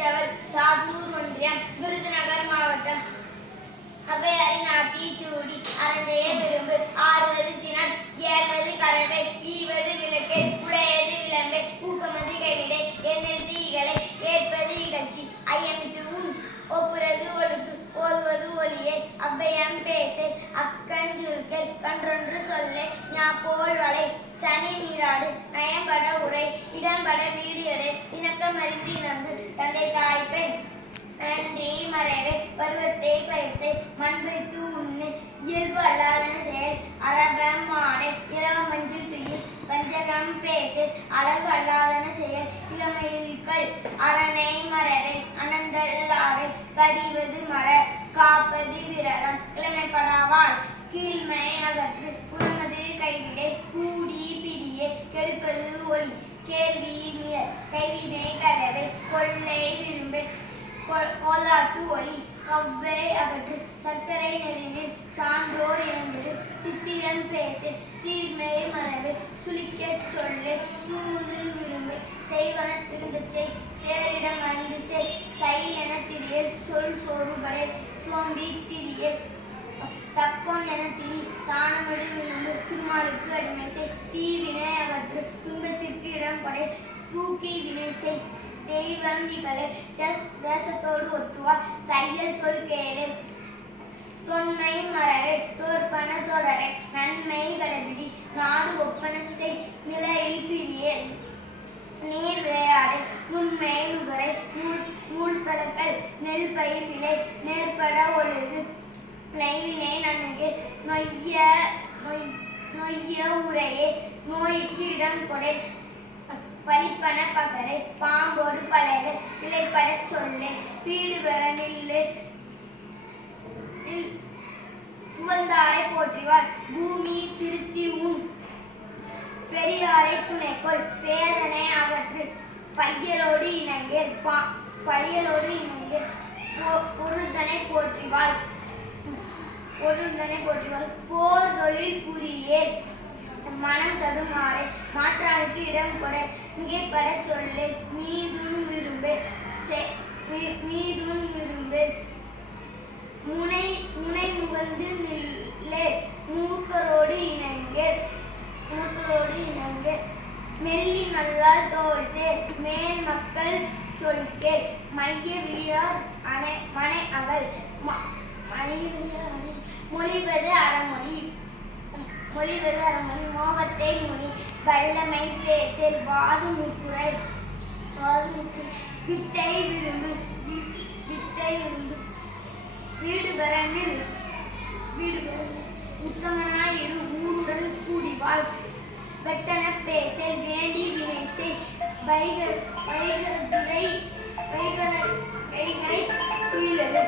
செவல் சாத்தூர் ஒன்றியம் விருதுநகர் மாவட்டம். அவ்வையாரின் ஆத்திச்சூடி அறந்தைய விரும்பு ஆறுவது சினம் ஏறுவது கறவை ஈவது விளக்கை உடையது விளம்பை ஊக்கமது கைவிடை எண்ணெழுத்து இகலை ஏற்பது இகழ்ச்சி ஐயமிட்டு உன் ஒப்புறது ஒழுக்கு ஓதுவது ஒளியை அவ்வையம் பேசை அக்கண் சுருக்கல் கன்றொன்று சொல்லை ஞாபோல் வளை சனி நீராடு நயம்பட உரை இடம்பட வீடு எடை இணக்கமறிந்து இணங்கு தந்தை தாய் பெண் நன்றி மறைவை பருவத்தை பயிற்சை மண்பைத்து உண்ணு இயல்பு அல்லாதன செயல் அரபம் மாடை இளவ மஞ்சள் துயில் பஞ்சகம் பேசு அழகு அல்லாதன செயல் இளமையில்கள் அரணை மறைவை அனந்தல்லாடை கதிவது மர காப்பது விரலம் இளமைப்படாவாள் கீழ்மை அகற்று குணமது கைவிடை கூடி பிரிய கெடுப்பது ஒளி கேள்வி மியர் கைவினை கதவை கொள்ளை விரும்பை கோலாட்டு ஒளி கவ்வை அகற்று சர்க்கரை நெறினில் சான்றோர் இணைந்திரு சித்திரன் பேசு சீர்மை மரபு சுளிக்கச் சொல்லு சூது விரும்பு செய்வன திருந்தச் செய் சேரிடம் வந்து சை என திரியல் சொல் சோறுபடை சோம்பி திரியல் தக்கோன் என திரி தானமது விரும்பு திருமாலுக்கு அடிமை செய் தீவினை அகற்று துன்பத்திற்கு இடம் கொடை தூக்கி வினைசை தெய்வம் நிகழே தேசத்தோடு ஒத்துவார் தையல் சொல் கேளு தொன்மை மறவை தோற்பன தொடரை நன்மை கடைபிடி நாடு ஒப்பன செய் நிலையில் பிரிய நீர் விளையாடு நுண்மை நுகரை நூல் பழக்கல் நெல் பயிர் விலை நேர்பட ஒழுகு நைவினை நன்கு நொய்ய உரையே நோய்க்கு இடம் கொடை பலிப்பன பகரை பாம்போடு பலகை விலைப்படச் சொல்லே வீடு பெற நில்லு புகழ்ந்தாரை போற்றிவார் பூமி திருத்தி உன் பெரியாரை துணைக்கொள் பேதனை அகற்று பையலோடு இணங்கேல் பழியலோடு இணங்கேல் பொருள்தனை போற்றிவாள் போர் தொழில் புரியேல் மனம் தடுமாறை மாற்றானுக்கு இடம் கொடை மிகைப்பட சொல்லு மீதுன் விரும்பு முனை முகந்து நில்லே மூக்கரோடு இணங்கே மெல்லி நல்லால் தோல்சே மேல் மக்கள் சொல்கே மைய விழியார் மனை அகல் மொழிவது அறமொழி மோகத்தை முனி வல்லமை பேசல் வாது முக்குரை வித்தை விரும்பு வீடு பெறனில் உத்தமனாயிரு ஊருடன் கூடிவாள் வெட்டன பேசல் வேண்டி வினைசை வைகரை துயிலது